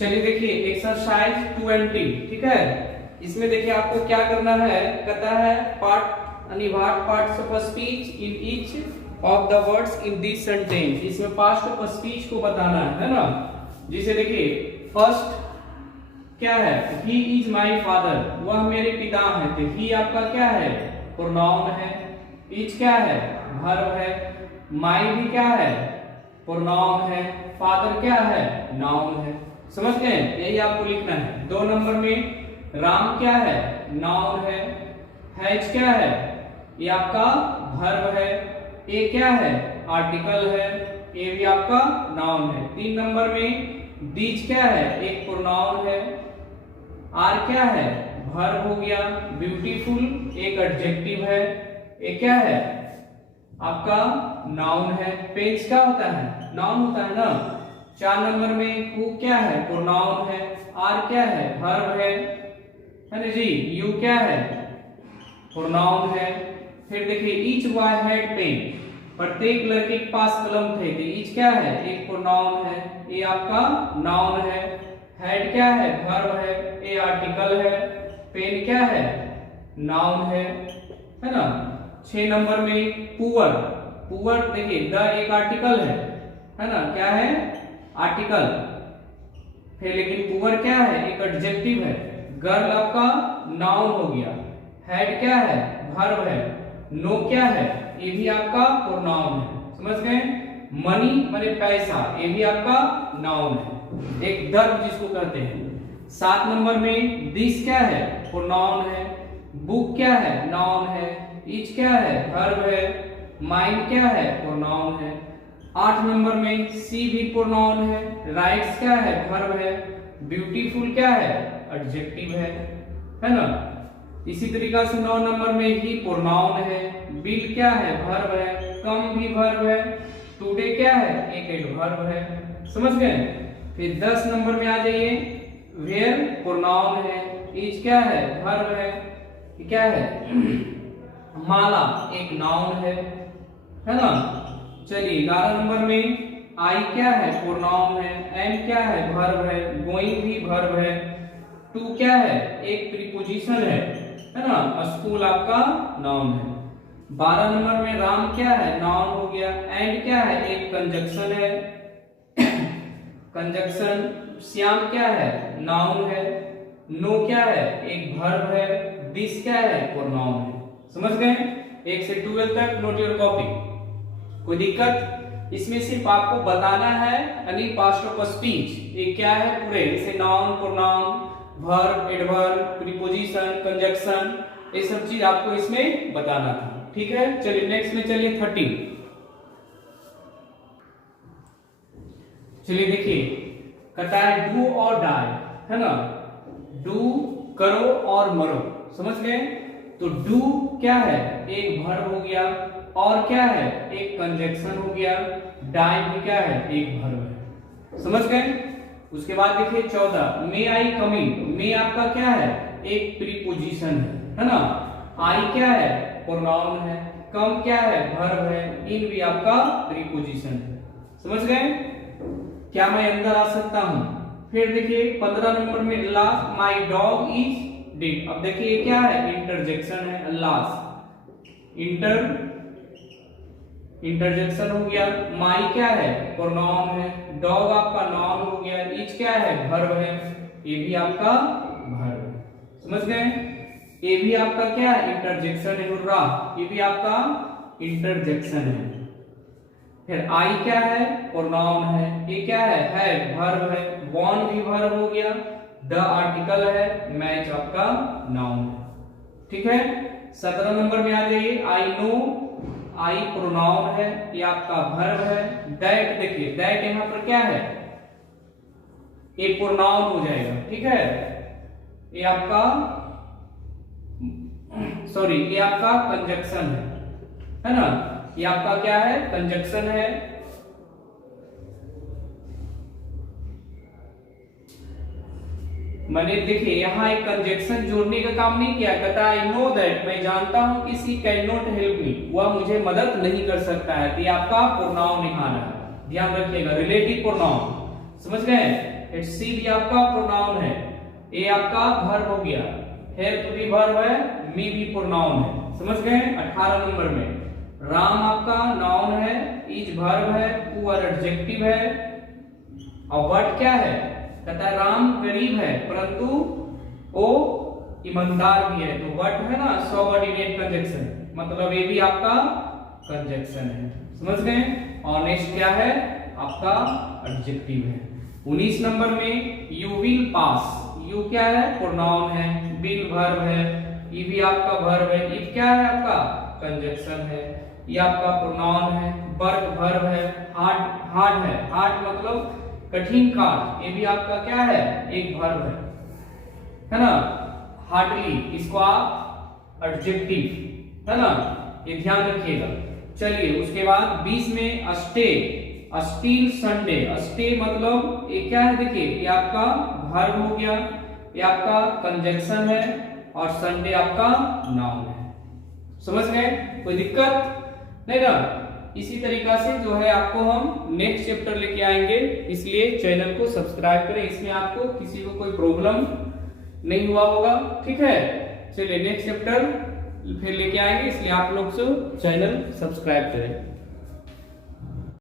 चलिए देखिए एक्सरसाइज 20, ठीक है। इसमें देखिए आपको क्या करना है, कहता है पार्ट अनिवार्य parts of speech in each of the words in this sentence. इसमें पार्ट्स ऑफ स्पीच को बताना है ना। जिसे देखिए फर्स्ट क्या है, ही इज माई फादर, वह मेरे पिता हैं। तो ही आपका क्या है, प्रोनाउन है। इज क्या है, वर्ब है। माई भी क्या है, प्रोनाउन है। फादर क्या है, नाउन है। समझ गए, यही आपको लिखना है। 2 नंबर में राम क्या है, नाउन है। हैज क्या है, ये आपका वर्ब है। ए क्या है, आर्टिकल है। ए भी आपका नाउन है। 3 नंबर में दीज क्या है, एक प्रोनाउन है। आर क्या है, वर्ब हो गया। ब्यूटीफुल एक एडजेक्टिव है। ए क्या है, आपका नाउन है। पेज क्या होता है, नाउन होता है ना। 4 नंबर में हु क्या है, प्रोनाउन है। आर क्या है, वर्ब है ना जी। यू क्या है, प्रोनाउन है। फिर देखिए ईच बॉय हैड पेन, प्रत्येक लड़के के पास कलम थे। तो ईच क्या है, एक प्रोनाउन है। ये आपका नाउन है। हैड क्या है, वर्ब है। ए आर्टिकल है। पेन क्या है, नाउन है ना। 6 नंबर में पुअर, पुअर देखिए द एक आर्टिकल है ना। क्या है, आर्टिकल। फिर लेकिन पुअर क्या है, एक एडजेक्टिव है। गर्ल आपका नाउन हो गया। हेड क्या है, वर्ब है। नो क्या है, ये भी आपका प्रोनाउन है। समझ गए। मनी माने पैसा, ये भी आपका नाउन है, एक वर्ब जिसको कहते हैं। 7 नंबर में दिस क्या है, प्रोनाउन है। बुक क्या है, नाउन है। इच क्या है, वर्ब है। माइंड क्या है, प्रोनाउन है। 8 नंबर में सी भी प्रोनाउन है। राइट्स क्या है, वर्ब है। ब्यूटीफुल क्या है, एडजेक्टिव है ना। इसी तरीका से 9 नंबर में ही प्रोनाउन है। बिल क्या है, वर्ब है। कम भी वर्ब है। टुडे क्या है, एक एडवर्ब है। समझ गए। फिर 10 नंबर में आ जाइए, वेयर प्रोनाउन है। इज क्या है, वर्ब है। क्या है, माला एक नाउन है ना। चलिए 11 नंबर में आई क्या है, प्रोनाउन है। एम क्या है, वर्ब है। गोइंग भी वर्ब है। टू क्या है, एक प्रीपोजिशन है ना। स्कूल आपका नाउन है। 12 नंबर में राम क्या है, नाउन हो गया। एंड क्या है, एक कंजक्शन है। कंजक्शन। श्याम क्या है, नाउन है। नो क्या है, एक वर्ब है। दिस क्या है, प्रोनाउन है। समझ गए। 1 से 12 तक नोट योर कॉपी। कोई दिक्कत, इसमें सिर्फ आपको बताना है यानी पास्ट ऑफ स्पीच ये क्या है पूरे, जैसे noun, pronoun, verb, adverb, preposition, conjunction, ये सब चीज आपको इसमें बताना था। ठीक है। चलिए नेक्स्ट में चलिए 13। चलिए देखिए, कहता है डू और डाई, है ना। डू करो और मरो। समझ गए। तो डू क्या है, एक वर्ब हो गया। और क्या है, एक कंजक्शन हो गया। डाई भी क्या है, एक वर्ब है। समझ गए। उसके बाद देखिए 14, मे आई कम इन। मे आपका क्या है, एक प्रीपोजिशन है ना। आई क्या है, प्रोनाउन है। कम क्या है, वर्ब है। इन भी आपका प्रीपोजिशन है। समझ गए। क्या मैं अंदर आ सकता हूं। फिर देखिए 15 नंबर में last my dog is dead. अब देखिए ये क्या है, इंटरजेक्शन है। लास्ट इंटरजेक्शन हो गया। माई क्या है, प्रोनाउन है। डॉग आपका नाउन हो गया। इच क्या है, वर्ब है। ये भी आपका वर्ब है। समझ गए। ये भी आपका क्या है, इंटरजेक्शन है। हुर्रा, ये भी आपका इंटरजेक्शन है। फिर आई क्या है, प्रोनाउन है। ये क्या है वर्ब है। बॉर्न भी वर्ब हो गया। द आर्टिकल है। मैच आपका नाउन है। ठीक है। 17 नंबर में आ जाइए, आई नो। आई प्रोनाउन है, ये आपका वर्ब है। दैट देखिए, दैट यहां पर क्या है, ये प्रोनाउन हो जाएगा। ठीक है। ये आपका ये आपका कंजक्शन है ना। ये आपका क्या है, कंजक्शन है। मैंने देखिए यहाँ एक कंजक्शन जोड़ने का काम नहीं किया। कहता है आई नो दैट, मैं जानता हूं कि she can not help me, वह मुझे मदद नहीं कर सकता है। तो ये आपका प्रोनाउन निकालना है, ध्यान रखिएगा, रिलेटिव प्रोनाउन। समझ गए। एट सी भी आपका प्रोनाउन है, ए आपका वर्ब हो गया, हेल्प भी वर्ब है, मी भी प्रोनाउन है। समझ गए? 18 नंबर में राम आपका नाउन है, इज वर्ब है, पुअर एडजेक्टिव है, और व्हाट क्या है? कहता है राम गरीब है परंतु वो ईमानदार भी है, तो व्हाट है ना सबऑर्डिनेट कंजक्शन, मतलब ये भी आपका कंजक्शन है। समझ गए? और नेक्स्ट क्या है? आपका एडजेक्टिव है। 19 नंबर में यू विल पास, यू क्या है? प्रोनाउन है, विल वर्ब है, ये भी आपका वर्ब है, इट क्या है? आपका कंजक्शन है, ये आपका प्रोनाउन है, वर्क वर्ब है, हार्ड हार्ड है, हार्ड मतलब कठिन कार्य, ये भी आपका क्या है? एक वर्ब है ना, हार्डली, इसको आप एडजेक्टिव है ना, ये ध्यान रखिएगा। चलिए उसके बाद 20 में स्टे, स्टील संडे, स्टे मतलब ये क्या है? देखिए ये आपका वर्ब हो गया, ये आपका कंजक्शन है, और संडे आपका नाउन है। समझ गए? कोई दिक्कत नहीं ना? इसी तरीका से जो है आपको हम नेक्स्ट चैप्टर लेके आएंगे, इसलिए चैनल को सब्सक्राइब करें, इसमें आपको किसी को कोई प्रॉब्लम नहीं हुआ होगा। ठीक है, चलिए नेक्स्ट चैप्टर फिर लेके आएंगे, इसलिए आप लोग से चैनल सब्सक्राइब करें।